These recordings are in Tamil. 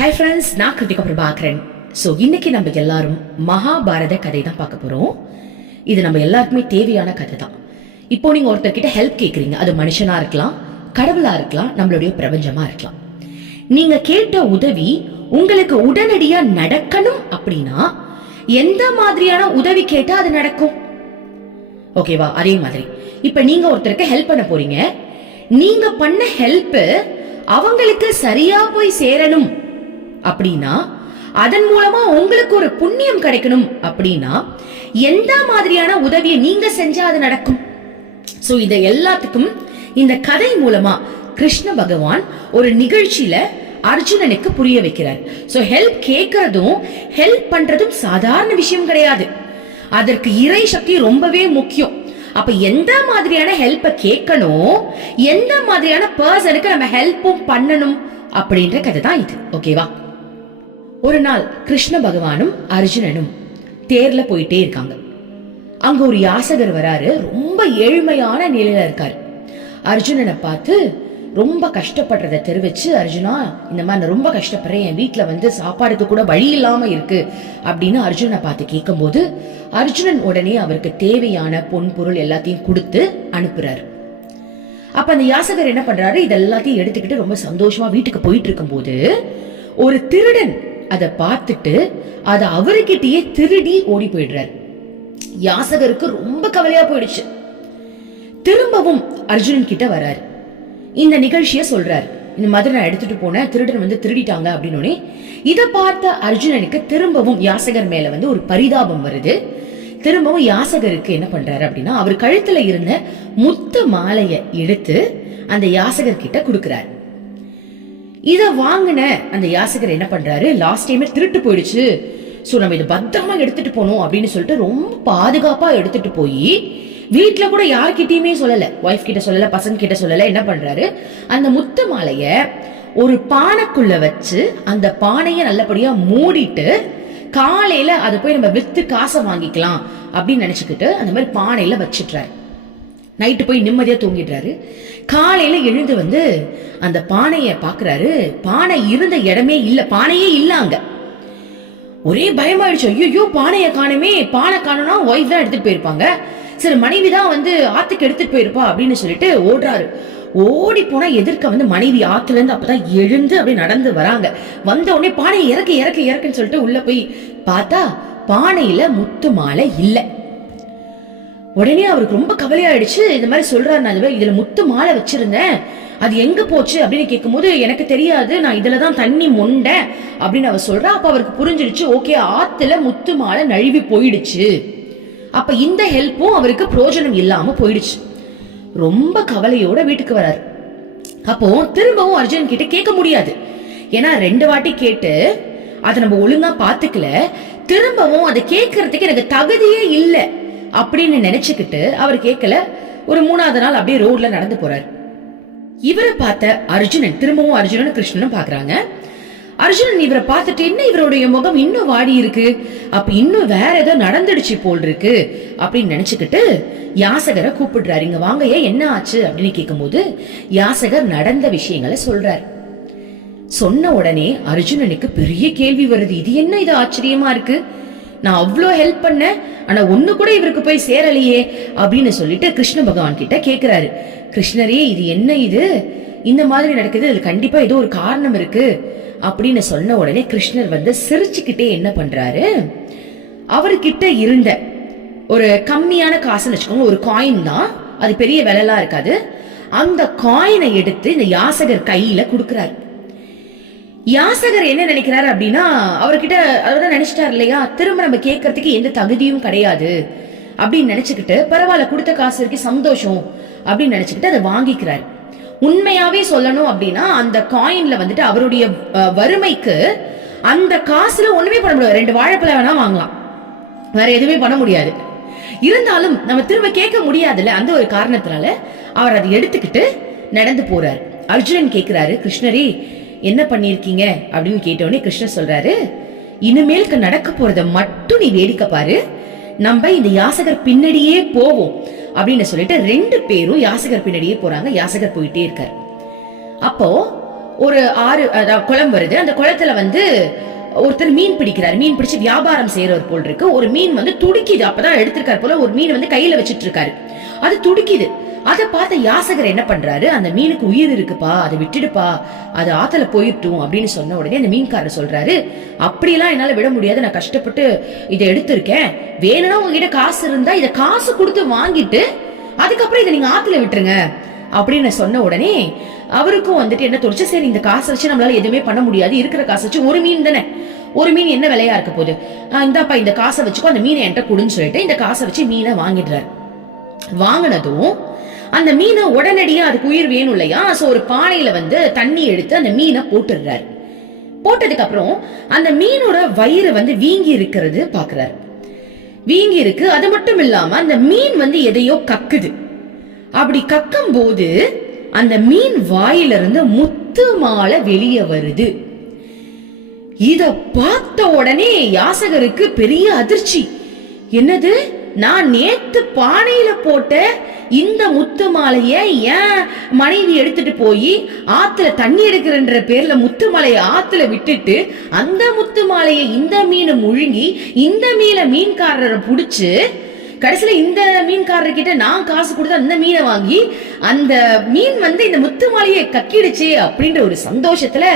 ஹாய் ஃப்ரெண்ட்ஸ், நான் கிருத்திகாப்ரபாகரன். ஸோ இன்னைக்கு நம்ம எல்லாரும் மகாபாரத கதை தான் பார்க்க போறோம். இது நம்ம எல்லாருக்குமே தேவையான கதை தான். இப்போ நீங்க ஒருத்தர்கிட்ட ஹெல்ப் கேட்குறீங்க. அது மனுஷனா இருக்கலாம், கடவுளா இருக்கலாம், நம்மளுடைய பிரபஞ்சமா இருக்கலாம். நீங்க கேட்ட உதவி உங்களுக்கு உடனடியா நடக்கணும் அப்படின்னா எந்த மாதிரியான உதவி கேட்டா அது நடக்கும்? ஓகேவா? அதே மாதிரி இப்ப நீங்க ஒருத்தருக்கு ஹெல்ப் பண்ண போறீங்க. நீங்க பண்ண ஹெல்ப் அவங்களுக்கு சரியா போய் சேரணும் அப்படின்னா, அதன் மூலமா உங்களுக்கு ஒரு புண்ணியம் கிடைக்கணும் அப்படின்னா எந்த மாதிரியான உதவியை நீங்க செஞ்சா அது நடக்கும்? சோ இத எல்லாத்துக்கும் இந்த கதை மூலமா கிருஷ்ண பகவான் ஒரு நிகழ்ச்சியில அர்ஜுனனுக்கு புரிய வைக்கிறார். சோ ஹெல்ப் கேட்கறதும் ஹெல்ப் பண்றதும் சாதாரண விஷயம் கிடையாது. அதற்கு இறை சக்தி ரொம்பவே முக்கியம். அப்ப எந்த மாதிரியான ஹெல்ப்ப கேட்கணும், எந்த மாதிரியான பர்சனுக்கு நம்ம ஹெல்ப்பும் பண்ணணும் அப்படின்ற கதை தான் இது. ஓகேவா? ஒரு நாள் கிருஷ்ண பகவானும் அர்ஜுனனும் தேர்ல போயிட்டே இருக்காங்க. அங்க ஒரு யாசகர் வராரு. ரொம்ப ஏழ்மையான நிலையில இருக்காரு. அர்ஜுனனை பார்த்து ரொம்ப கஷ்டப்படுறத தெரிவிச்சு, அர்ஜுனா இந்த மாதிரி நான் ரொம்ப கஷ்டப்படுறேன், என் வீட்டுல சாப்பாடுக்கு கூட வழி இல்லாம இருக்கு அப்படின்னு அர்ஜுனனை பார்த்து கேட்கும் போது அர்ஜுனன் உடனே அவருக்கு தேவையான பொன் பொருள் எல்லாத்தையும் கொடுத்து அனுப்புறாரு. அப்ப அந்த யாசகர் என்ன பண்றாரு, இதெல்லாத்தையும் எடுத்துக்கிட்டு ரொம்ப சந்தோஷமா வீட்டுக்கு போயிட்டு இருக்கும் போது ஒரு திருடன் அதை பார்த்துட்டு அதை அவர்கிட்டயே திருடி ஓடி போயிடுறாரு. யாசகருக்கு ரொம்ப கவலையா போயிடுச்சு. திரும்பவும் அர்ஜுனன் கிட்ட வராரு. இந்த நிகழ்ச்சிய சொல்றாரு. இந்த மாதிரி நான் எடுத்துட்டு போன திருடன் திருடிட்டாங்க அப்படின்னு. இத பார்த்த அர்ஜுனனுக்கு திரும்பவும் யாசகர் மேல ஒரு பரிதாபம் வருது. திரும்பவும் யாசகருக்கு என்ன பண்றாரு அப்படின்னா, அவர் கழுத்துல இருந்த முத்து மாலைய எடுத்து அந்த யாசகர் கிட்ட கொடுக்கிறார். இத வாங்கின அந்த யாசகர் என்ன பண்றாரு, லாஸ்ட் டைமே திருட்டு போயிடுச்சு, சோ நம்ம இதை பத்திரமா எடுத்துட்டு போனோம் அப்படின்னு சொல்லிட்டு ரொம்ப பாதுகாப்பா எடுத்துட்டு போய் வீட்டுல கூட யார்கிட்டயுமே சொல்லல, ஒய்ஃப் கிட்ட சொல்லல, பசங்க கிட்ட சொல்லல. என்ன பண்றாரு, அந்த முத்து மாலைய ஒரு பானைக்குள்ள வச்சு அந்த பானைய நல்லபடியா மூடிட்டு காலையில அதை போய் நம்ம வித்து காசை வாங்கிக்கலாம் அப்படின்னு நினைச்சுக்கிட்டு அந்த மாதிரி பானையில வச்சிடுறாரு. நைட்டு போய் நிம்மதியா தூங்கிடுறாரு. காலையில எழுந்து அந்த பானைய பாக்குறாரு. பானை இருந்த இடமே இல்ல, பானையே இல்ல. அங்க ஒரே பயமாயிடுச்சு. ஐயோ பானைய காணுமே, பானை காணும்னா ஒய்ஃப் தான் எடுத்துட்டு போயிருப்பாங்க, சரி மனைவிதான் ஆத்துக்கு எடுத்துட்டு போயிருப்பா அப்படின்னு சொல்லிட்டு ஓடுறாரு. ஓடி போனா எதிர்க்க மனைவி ஆத்துல இருந்து அப்பதான் எழுந்து அப்படியே நடந்து வராங்க. வந்த உடனே பானையை இறக்கு இறக்கு இறக்குன்னு சொல்லிட்டு உள்ள போய் பார்த்தா பானையில முத்து மாலை இல்ல. உடனே அவருக்கு ரொம்ப கவலையாயிடுச்சு. இந்த மாதிரி சொல்றாரு, நான் இதுல முத்து மாலை வச்சிருந்தேன், அது எங்க போச்சு அப்படின்னு கேட்கும் போது எனக்கு தெரியாது, நான் இதுலதான் தண்ணி மொண்டேன் அப்படின்னு அவர் சொல்றா. அப்ப அவருக்கு புரிஞ்சிடுச்சு, ஓகே ஆத்துல முத்து மாலை நழுவி போயிடுச்சு. அப்ப இந்த ஹெல்ப்பும் அவருக்கு பிரயோஜனம் இல்லாம போயிடுச்சு. ரொம்ப கவலையோட வீட்டுக்கு வராரு. அப்போ திரும்பவும் அர்ஜுனன் கிட்ட கேட்க முடியாது. ஏன்னா 2 வாட்டி கேட்டு அதை நம்ம ஒழுங்கா பாத்துக்கல. திரும்பவும் அதை கேட்கறதுக்கு எனக்கு தகுதியே இல்ல அப்படின்னு நினைச்சுக்கிட்டு அவர் கேட்கல. ஒரு 3ஆவது நாள் அப்படியே ரோட்ல நடந்து போறாரு. இவரை பார்த்த அர்ஜுனன் திரும்பவும் அர்ஜுனனும் கிருஷ்ணனும் பாக்குறாங்க. அர்ஜுனன் இவரை பார்த்துட்டு, என்ன இவருடைய முகம் இன்னும் வாடி இருக்கு, அப்ப இன்னும் வேற ஏதோ நடந்துடுச்சு போல் இருக்கு அப்படின்னு நினைச்சுக்கிட்டு யாசகரை கூப்பிடுறாரு. இங்க வாங்க, என்ன ஆச்சு அப்படின்னு கேட்கும் போது யாசகர் நடந்த விஷயங்களை சொல்றாரு. சொன்ன உடனே அர்ஜுனனுக்கு பெரிய கேள்வி வருது. இது என்ன, இது ஆச்சரியமா இருக்கு, நான் அவ்வளோ ஹெல்ப் பண்ண, ஆனா ஒண்ணு கூட இவருக்கு போய் சேரலையே அப்படின்னு சொல்லிட்டு கிருஷ்ண பகவான் கிட்ட கேக்குறாரு. கிருஷ்ணரே, இது என்ன, இது இந்த மாதிரி நடக்குது, இது கண்டிப்பா ஏதோ ஒரு காரணம் இருக்கு அப்படின்னு சொன்ன உடனே கிருஷ்ணர் சிரிச்சுக்கிட்டே என்ன பண்றாரு, அவர்கிட்ட இருந்த ஒரு கம்மியான காசுன்னு வச்சுக்கோங்க, ஒரு காயின் தான், அது பெரிய விலைலாம் இருக்காது, அந்த காயினை எடுத்து இந்த யாசகர் கையில கொடுக்கிறாரு. யாசகர் என்ன நினைக்கிறாரு அப்படின்னா, அவர்கிட்ட அவர்தான் நினைச்சிட்டாரு இல்லையா, திரும்ப நம்ம கேட்கறதுக்கு எந்த தகுதியும் கிடையாது அப்படின்னு நினைச்சுக்கிட்டு, பரவாயில்ல கொடுத்த காசு இருக்கு சந்தோஷம் அப்படின்னு நினைச்சுக்கிட்டு அதை வாங்கிக்கிறாரு. உண்மையாவே சொல்லணும் அப்படின்னா அந்த காயின்ல அவருடைய வறுமைக்கு அந்த காசுல ஒண்ணுமே பண்ண முடியாது. 2 வாழைப்பழம் வேணா வாங்கலாம், வேற எதுவுமே பண்ண முடியாது. இருந்தாலும் நம்ம திரும்ப கேட்க முடியாதுல்ல, அந்த ஒரு காரணத்தினால அவர் அதை எடுத்துக்கிட்டு நடந்து போறாரு. அர்ஜுனன் கேக்குறாரு, கிருஷ்ணரே என்ன பண்ணிருக்கீங்க அப்படின்னு கேட்டோடனே கிருஷ்ணர் சொல்றாரு, இனிமேலுக்கு நடக்க போறத மட்டும் நீ வேடிக்கை பாரு, நம்ம இந்த யாசகர் பின்னாடியே போவோம் அப்படின்னு சொல்லிட்டு 2 பேரும் யாசகர் பின்னாடியே போறாங்க. யாசகர் போயிட்டே இருக்காரு. அப்போ ஒரு ஆறு குளம் வருது. அந்த குளத்துல வந்து ஒருத்தர் மீன் பிடிக்கிறார். மீன் பிடிச்சு வியாபாரம் செய்யறவர் போல் இருக்கு. ஒரு மீன் வந்து துடிக்குது. அப்பதான் எடுத்திருக்காரு போல. ஒரு மீன் வந்து கையில வச்சிட்டு இருக்காரு. அது துடிக்குது. அதை பார்த்த யாசகர் என்ன பண்றாரு, அந்த மீனுக்கு உயிர் இருக்குப்பா, அதை விட்டுடுப்பா, அது ஆத்துல போயிட்டும் அப்படின்னு சொன்ன உடனே அந்த மீன்காரர் சொல்றாரு, அப்படியெல்லாம் என்னால விட முடியாது, நான் கஷ்டப்பட்டு இதை எடுத்திருக்கேன், வேணும்னா உங்ககிட்ட காசு இருந்தா இதை காசு கொடுத்து வாங்கிட்டு அதுக்கப்புறம் இதை நீங்க ஆத்துல விட்டுருங்க அப்படின்னு சொன்ன உடனே அவருக்கும் வந்துட்டு என்ன தோணுச்சு, சரி இந்த காசை வச்சு நம்மளால எதுவுமே பண்ண முடியாது, இருக்கிற காசை வச்சு ஒரு மீன் தானே, ஒரு மீன் என்ன விலையா இருக்க போகுது, இந்தாப்பா இந்த காசை வச்சுக்கோ, அந்த மீனை என்கிட்ட கொடுன்னு சொல்லிட்டு இந்த காசை வச்சு மீனை வாங்கிடுறாரு. வாங்கினதும் அந்த மீனை உடனடியா அதுக்கு உயிர் வேணும் இல்லையா, சோ ஒரு பானையில வந்து தண்ணி எடுத்து அந்த மீனை போட்டுடுறாரு. போட்டதுக்கு அப்புறம் அந்த மீனோட வயிறு வந்து வீங்கி இருக்கிறது பாக்குறாரு. வீங்கி இருக்கு. அது மட்டும் இல்லாம அந்த மீன் வந்து எதையோ கக்குது. அப்படி கக்கும் போது அந்த மீன் வாயிலிருந்து முத்து மாலை வெளியே வருது. இத பார்த்த உடனே யாசகருக்கு பெரிய அதிர்ச்சி. என்னது, நான் நேத்து பானையில போட்ட இந்த முத்து மாலைய ஏன் மனைவி எடுத்துட்டு போய் ஆத்துல தண்ணி எடுக்கிறன்ற பேர்ல முத்து மாலைய ஆத்துல விட்டுட்டு அந்த முத்து மாலைய இந்த மீன் முழுங்கி இந்த மீன்காரரை புடிச்சு கடைசியில இந்த மீன்காரர்கிட்ட நான் காசு கொடுத்து அந்த மீனை வாங்கி அந்த மீன் வந்து இந்த முத்து மாலையை கக்கிடுச்சு அப்படின்ற ஒரு சந்தோஷத்துல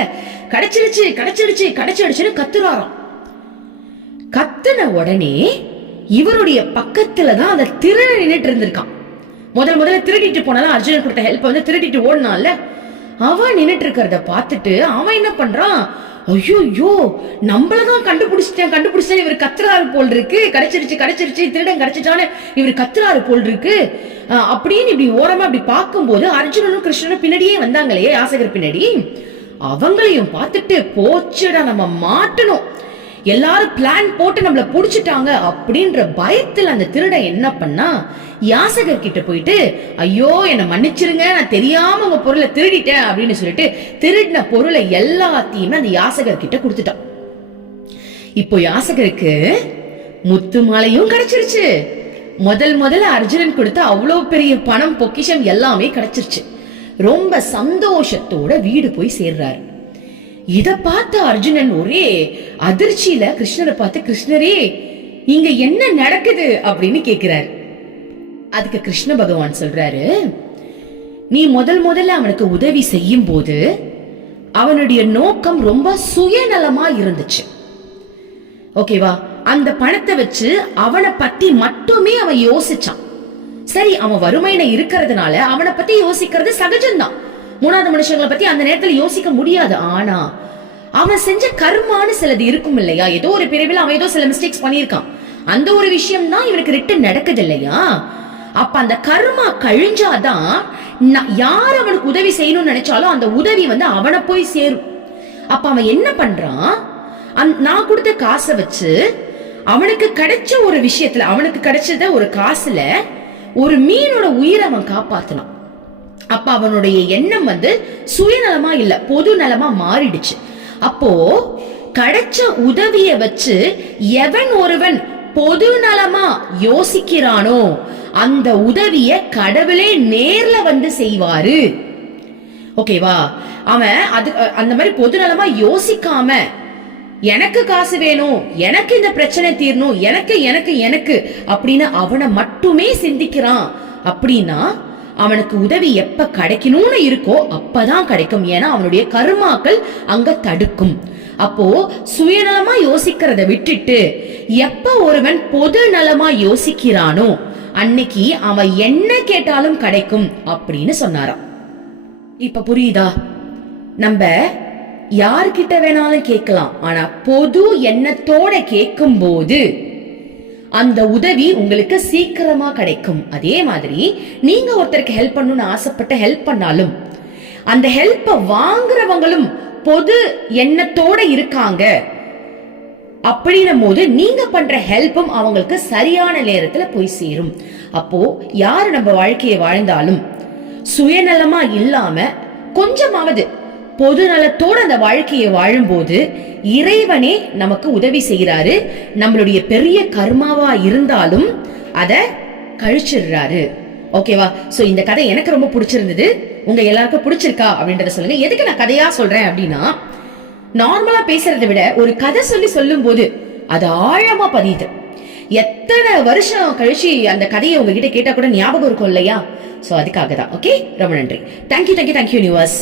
கிடைச்சிருச்சு கிடைச்சிருச்சு கிடைச்சிடுச்சுன்னு கத்துறாராம். கத்துன உடனே இவருடைய பக்கத்துலதான் அந்த திருடன் நின்னுட்டு இருந்திருக்கான். முதல்ல திருடிட்டு போனாலும் அர்ஜுனன் கொடுத்த ஹெல்ப் வந்து திருடிட்டு ஓடினான்ல, அவன் நின்னுட்டு இருக்கிறத பார்த்துட்டு அவன் என்ன பண்றான், ஐயோ நம்மளதான் கண்டுபிடிச்சிட்டேன் இவர் கத்துறாரு போல் இருக்கு, கிடைச்சிருச்சு திருடன் கிடைச்சிட்டான்னு இவர் கத்துறாரு போல் இருக்கு அப்படின்னு இப்படி ஓரமா இப்படி பார்க்கும் போது அர்ஜுனனும் கிருஷ்ணனும் பின்னாடியே வந்தாங்களே யாசகர் பின்னாடி, அவங்களையும் பார்த்துட்டு போச்சுடா நம்ம மாட்டணும், எல்லாரும் பிளான் போட்டு நம்மள புடிச்சிட்டாங்க அப்படின்ற பயத்துல அந்த திருடன் என்ன பண்ணா, யாசகர் கிட்ட போயிட்டு ஐயோ என்ன மன்னிச்சிருங்க, நான் தெரியாம உங்க பொருளை திருடிட்டேன் அப்படின்னு சொல்லிட்டு திருடின பொருளை எல்லாத்தையுமே அந்த யாசகர் கிட்ட கொடுத்துட்டான். இப்போ யாசகருக்கு முத்து மாலையும் கிடைச்சிருச்சு. முதல்ல அர்ஜுனன் கொடுத்த அவ்வளவு பெரிய பணம் பொக்கிஷம் எல்லாமே கிடைச்சிருச்சு. ரொம்ப சந்தோஷத்தோட வீடு போய் சேர்றாரு. இத பார்த்த அர்ஜுனன் ஒரே அதிர்ச்சியில கிருஷ்ணரை பார்த்து, கிருஷ்ணரே இங்க என்ன நடக்குது அப்படின்னு கேக்குறாரு. அதுக்கு கிருஷ்ண பகவான் சொல்றாரு, நீ முதல்ல அவனுக்கு உதவி செய்யும் போது அவனுடைய நோக்கம் ரொம்ப சுயநலமா இருந்துச்சு, ஓகேவா? அந்த பணத்தை வச்சு அவனை பத்தி மட்டுமே அவன் யோசிச்சான். சரி, அவன் வறுமையில இருக்கிறதுனால அவனை பத்தி யோசிக்கிறது சகஜம்தான், மூணாவது மனுஷங்களை பத்தி அந்த நேரத்துல யோசிக்க முடியாது. ஆனா அவன் செஞ்ச கர்மான்னு சிலது இருக்கும் இல்லையா, ஏதோ ஒரு பிரிவில் அவன் ஏதோ சில மிஸ்டேக்ஸ் பண்ணிருக்கான், அந்த ஒரு விஷயம் தான் இவனுக்கு ரிட்டன் நடக்குது இல்லையா. அப்ப அந்த கர்மா கழிஞ்சாதான் யார் அவனுக்கு உதவி செய்யணும்னு நினைச்சாலும் அந்த உதவி வந்து அவனை போய் சேரும். அப்ப அவன் என்ன பண்றான், நான் கொடுத்த காசை வச்சு அவனுக்கு கிடைச்ச ஒரு விஷயத்துல, அவனுக்கு கிடைச்சத ஒரு காசுல ஒரு மீனோட உயிரை அவன் காப்பாத்தினான். அப்ப அவனுடைய எண்ணம் வந்து சுயநலமா இல்ல, பொது நலமா மாறிடுச்சு. அப்போ கிடைச்ச உதவிய வச்சு எவன் ஒருவன் பொது நலமா யோசிக்கிறானோ அந்த உதவிய கடவுளே நேர்ல வந்து செய்வாரு, ஓகேவா? அவன் அது அந்த மாதிரி பொது நலமா யோசிக்காம எனக்கு காசு வேணும், எனக்கு இந்த பிரச்சனை தீரணும், எனக்கு எனக்கு எனக்கு அப்படின்னு அவனை மட்டுமே சிந்திக்கிறான் அப்படின்னா அவனுக்கு உதவி எப்ப கிடைக்கணும்னு இருக்கோ அப்பதான் கிடைக்கும். ஏன்னா அவனுடைய கர்மாக்கள் அங்க தடுக்கும். அப்போ சுயநலமா யோசிக்கிறத விட்டுட்டு எப்ப ஒருவன் பொது நலமா யோசிக்கிறானோ அன்னைக்கு அவன் என்ன கேட்டாலும் கிடைக்கும் அப்படின்னு சொன்னாராம். இப்ப புரியுதா? நம்ம யார்கிட்ட வேணாலும் கேட்கலாம், ஆனா பொது எண்ணத்தோட கேட்கும் போது அந்த உதவி உங்களுக்கு சீக்கிரமா கிடைக்கும். அதே மாதிரி நீங்க ஒருத்தருக்கு ஹெல்ப் பண்ணணும்னு ஆசைப்பட்டு ஹெல்ப் பண்ணாலும் அந்த ஹெல்ப்ப வாங்குறவங்களும் பொது எண்ணத்தோட இருக்காங்க அப்படின்னும் போது நீங்க பண்ற ஹெல்ப்பும் அவங்களுக்கு சரியான நேரத்துல போய் சேரும். அப்போ யாரு நம்ம வாழ்க்கையை வாழ்ந்தாலும் சுயநலமா இல்லாம கொஞ்சமாவது பொது நலத்தோட அந்த வாழ்க்கையை வாழும்போது இறைவனே நமக்கு உதவி செய்யறாரு. நம்மளுடைய பெரிய கர்மாவா இருந்தாலும் அத கழிச்சிடுறாரு. ஓகேவா? சோ இந்த கதை எனக்கு ரொம்ப பிடிச்சிருந்தது. உங்க எல்லாருக்கும் பிடிச்சிருக்கா அப்படின்றத சொல்லுங்க. எதுக்கு நான் கதையா சொல்றேன் அப்படின்னா, நார்மலா பேசுறதை விட ஒரு கதை சொல்லும் போது அது ஆழமா பதியுது. எத்தனை வருஷம் கழிச்சு அந்த கதையை உங்ககிட்ட கேட்டா கூட ஞாபகம் இருக்கும் இல்லையா? சோ அதுக்காக தான். ஓகே, ரொம்ப நன்றி. Thank you universe.